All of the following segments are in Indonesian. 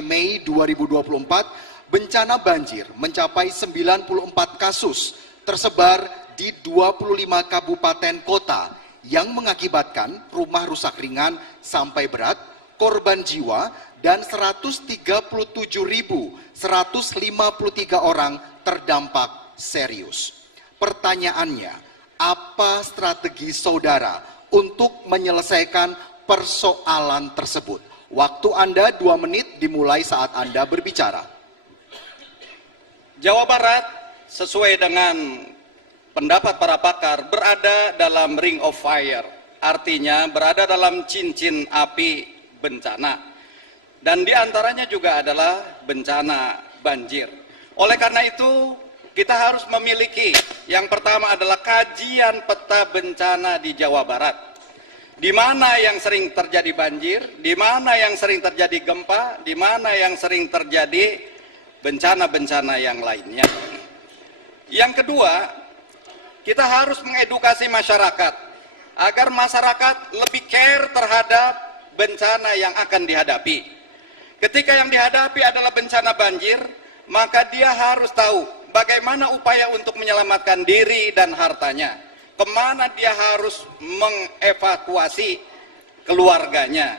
Mei 2024, bencana banjir mencapai 94 kasus tersebar di 25 kabupaten kota yang mengakibatkan rumah rusak ringan sampai berat, korban jiwa, dan 137.153 orang terdampak serius. Pertanyaannya, apa strategi saudara untuk menyelesaikan persoalan tersebut? Waktu Anda 2 menit dimulai saat Anda berbicara. Jawa Barat sesuai dengan pendapat para pakar berada dalam ring of fire, artinya berada dalam cincin api bencana, dan diantaranya juga adalah bencana banjir. Oleh karena itu kita harus memiliki yang pertama adalah kajian peta bencana di Jawa Barat. Di mana yang sering terjadi banjir, di mana yang sering terjadi gempa, di mana yang sering terjadi bencana-bencana yang lainnya. Yang kedua, kita harus mengedukasi masyarakat agar masyarakat lebih care terhadap bencana yang akan dihadapi. Ketika yang dihadapi adalah bencana banjir, maka dia harus tahu bagaimana upaya untuk menyelamatkan diri dan hartanya, kemana dia harus mengevakuasi keluarganya.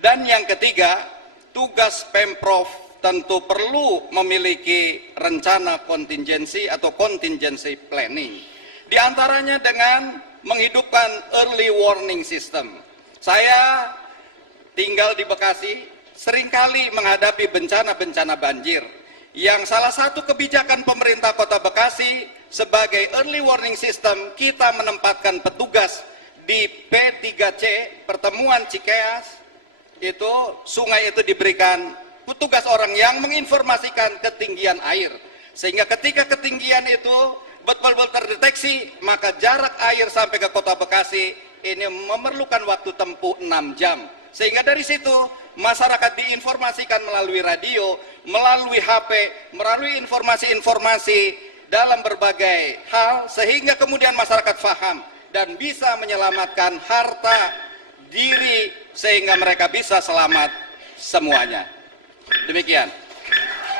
Dan yang ketiga, tugas Pemprov tentu perlu memiliki rencana kontingensi atau contingency planning. Di antaranya dengan menghidupkan early warning system. Saya tinggal di Bekasi, seringkali menghadapi bencana-bencana banjir, yang salah satu kebijakan pemerintah Kota Bekasi sebagai early warning system, kita menempatkan petugas di P3C, pertemuan Cikeas, itu sungai itu diberikan petugas orang yang menginformasikan ketinggian air, sehingga ketika ketinggian itu betul-betul terdeteksi, maka jarak air sampai ke Kota Bekasi ini memerlukan waktu tempuh 6 jam, sehingga dari situ masyarakat diinformasikan melalui radio, melalui HP, melalui informasi-informasi dalam berbagai hal, sehingga kemudian masyarakat paham dan bisa menyelamatkan harta diri sehingga mereka bisa selamat semuanya. Demikian.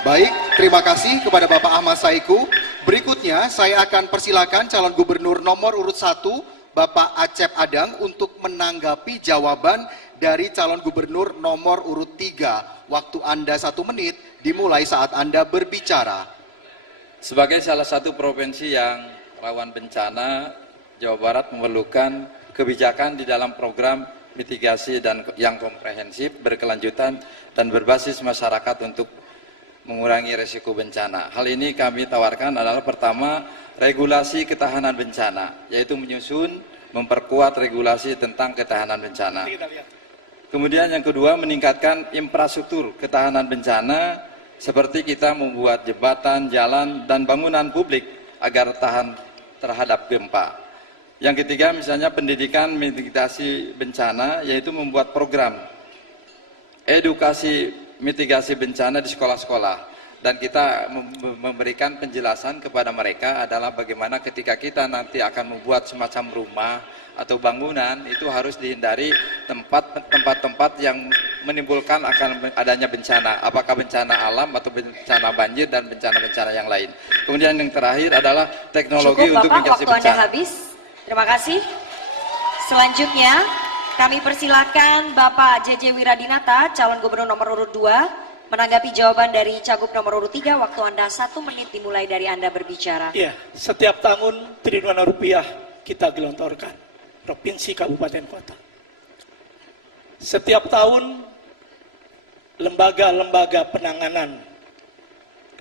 Baik, terima kasih kepada Bapak Ahmad Saiku. Berikutnya saya akan persilakan calon gubernur nomor urut 1 Bapak Acep Adang untuk menanggapi jawaban dari calon gubernur nomor urut 3. Waktu Anda 1 menit dimulai saat Anda berbicara. Sebagai salah satu provinsi yang rawan bencana, Jawa Barat memerlukan kebijakan di dalam program mitigasi dan yang komprehensif, berkelanjutan, dan berbasis masyarakat untuk mengurangi resiko bencana. Hal ini kami tawarkan adalah pertama, regulasi ketahanan bencana, yaitu menyusun, memperkuat regulasi tentang ketahanan bencana. Kemudian yang kedua, meningkatkan infrastruktur ketahanan bencana, seperti kita membuat jembatan, jalan, dan bangunan publik agar tahan terhadap gempa. Yang ketiga, misalnya pendidikan mitigasi bencana, yaitu membuat program edukasi mitigasi bencana di sekolah-sekolah. Dan kita memberikan penjelasan kepada mereka adalah bagaimana ketika kita nanti akan membuat semacam rumah atau bangunan, itu harus dihindari tempat-tempat yang menimbulkan akan adanya bencana, apakah bencana alam atau bencana banjir dan bencana-bencana yang lain. Kemudian yang terakhir adalah teknologi untuk mitigasi bencana. Waktu Anda habis. Terima kasih. Selanjutnya kami persilakan Bapak JJ Wiradinata, calon gubernur nomor urut 2, menanggapi jawaban dari cagup nomor urut 3. Waktu Anda 1 menit dimulai dari Anda berbicara. Iya, setiap tahun triliunan rupiah kita gelontorkan, provinsi, kabupaten, kota. Setiap tahun lembaga-lembaga penanganan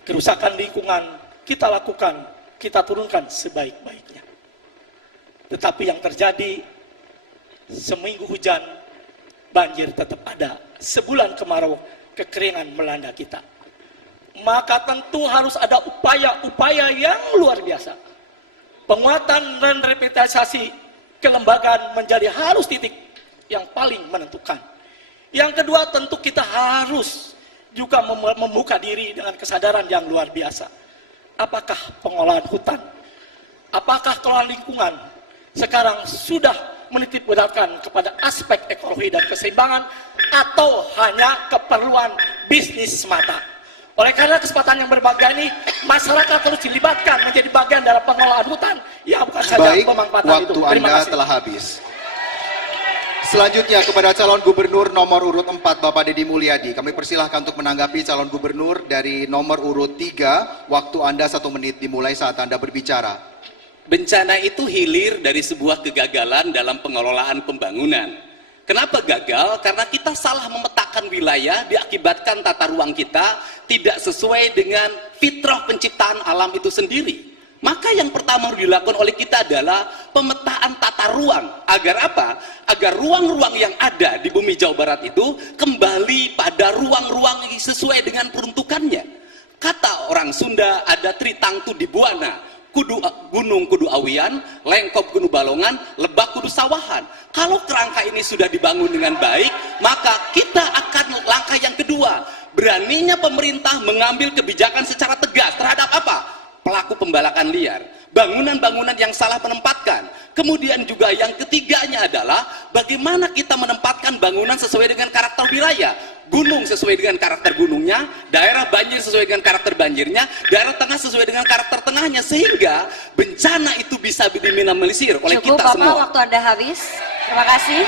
kerusakan lingkungan kita lakukan, kita turunkan sebaik-baiknya. Tetapi yang terjadi, seminggu hujan, banjir tetap ada. Sebulan kemarau, kekeringan melanda kita. Maka tentu harus ada upaya-upaya yang luar biasa. Penguatan dan revitalisasi kelembagaan menjadi harus titik yang paling menentukan. Yang kedua, tentu kita harus juga membuka diri dengan kesadaran yang luar biasa. Apakah pengolahan hutan? Apakah kelolaan lingkungan sekarang sudah menitipberatkan kepada aspek ekologi dan keseimbangan atau hanya keperluan bisnis semata. Oleh karena kesempatan yang berbahagia ini, masyarakat harus dilibatkan menjadi bagian dalam pengelolaan hutan yang bukan saja Baik, pemanfaatan waktu itu. Terima Anda kasih. telah habis. Selanjutnya kepada calon gubernur nomor urut 4 Bapak Deddy Mulyadi. Kami persilahkan untuk menanggapi calon gubernur dari nomor urut 3. Waktu Anda 1 menit dimulai saat Anda berbicara. Bencana itu hilir dari sebuah kegagalan dalam pengelolaan pembangunan. Kenapa gagal? Karena kita salah memetakan wilayah, diakibatkan tata ruang kita tidak sesuai dengan fitrah penciptaan alam itu sendiri. Maka yang pertama harus dilakukan oleh kita adalah pemetaan tata ruang. Agar apa? Agar ruang-ruang yang ada di bumi Jawa Barat itu kembali pada ruang-ruang yang sesuai dengan peruntukannya. Kata orang Sunda, ada Tritangtu di Buana, Gunung Kudu Awian, Lengkop Kudu Balongan, Lebak Kudu Sawahan. Kalau kerangka ini sudah dibangun dengan baik, maka kita akan langkah yang kedua. Beraninya pemerintah mengambil kebijakan secara tegas terhadap apa? Pelaku pembalakan liar, bangunan-bangunan yang salah menempatkan. Kemudian juga yang ketiganya adalah bagaimana kita menempatkan bangunan sesuai dengan karakter wilayah. Gunung sesuai dengan karakter gunungnya, daerah banjir sesuai dengan karakter banjirnya, daerah tengah sesuai dengan karakter tengahnya, sehingga bencana itu bisa diminimalisir oleh Cukup, kita Bapak, semua. waktu Anda habis. Terima kasih.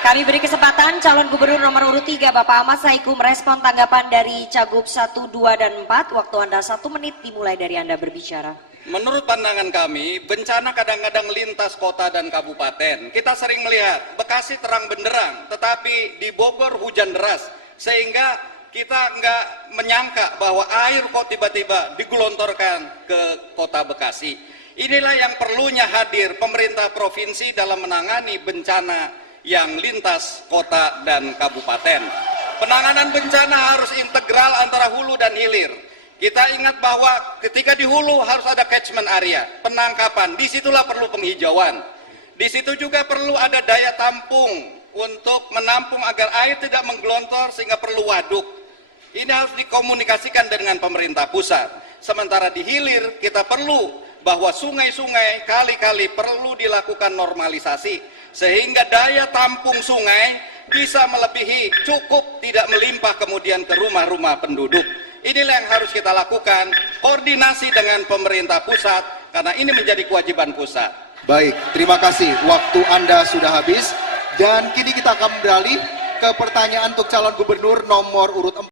Kami beri kesempatan calon gubernur nomor urut 3 Bapak Ahmad Saiku merespon tanggapan dari Cagup 1, 2, dan 4. Waktu Anda 1 menit dimulai dari Anda berbicara. Menurut pandangan kami, bencana kadang-kadang lintas kota dan kabupaten. Kita sering melihat Bekasi terang benderang, tetapi di Bogor hujan deras, sehingga kita nggak menyangka bahwa air kok tiba-tiba digelontorkan ke kota Bekasi. Inilah yang perlunya hadir pemerintah provinsi dalam menangani bencana yang lintas kota dan kabupaten. Penanganan bencana harus integral antara hulu dan hilir. Kita ingat bahwa ketika di hulu harus ada catchment area, penangkapan, disitulah perlu penghijauan. Di situ juga perlu ada daya tampung untuk menampung agar air tidak menggelontor sehingga perlu waduk. Ini harus dikomunikasikan dengan pemerintah pusat. Sementara di hilir kita perlu bahwa sungai-sungai, kali-kali perlu dilakukan normalisasi sehingga daya tampung sungai bisa melebihi, cukup tidak melimpah kemudian ke rumah-rumah penduduk. Inilah yang harus kita lakukan, koordinasi dengan pemerintah pusat, karena ini menjadi kewajiban pusat. Baik, terima kasih. Waktu Anda sudah habis. Dan kini kita akan beralih ke pertanyaan untuk calon gubernur nomor urut 4.